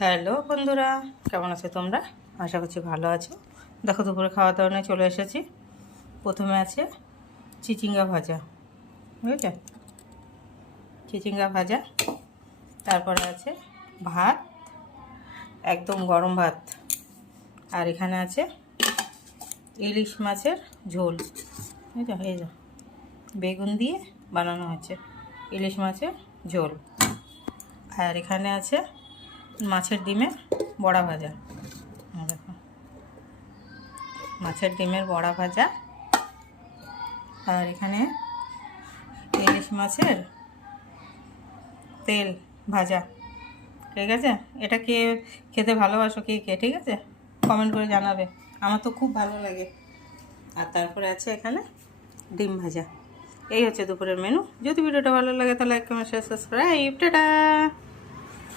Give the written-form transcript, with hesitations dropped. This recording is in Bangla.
হ্যালো বন্ধুরা, কেমন আছো তোমরা? আশা করছি ভালো আছো। দেখো দুপুরে খাওয়া দাওয়া নিয়ে চলে এসেছি। প্রথমে আছে চিচিঙ্গা ভাজা, বুঝেছো? চিচিঙ্গা ভাজা, তারপরে আছে ভাত, একদম গরম ভাত। আর এখানে আছে ইলিশ মাছের ঝোল, বুঝেছো? এই যে বেগুন দিয়ে বানানো হয়েছে ইলিশ মাছের ঝোল। আর এখানে আছে মাছের ডিমের বড়া ভাজা। দেখো মাছের ডিমের বড়া ভাজা। আর এখানে ইলিশ মাছের তেল ভাজা। ঠিক আছে, এটা কে খেতে ভালোবাসো, কে কে, ঠিক আছে, কমেন্ট করে জানাবে। আমার তো খুব ভালো লাগে। আর তারপরে আছে এখানে ডিম ভাজা। এই হচ্ছে দুপুরের মেনু। যদি ভিডিওটা ভালো লাগে তাহলে like comment share subscribe. Tata.